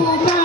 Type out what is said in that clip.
yang.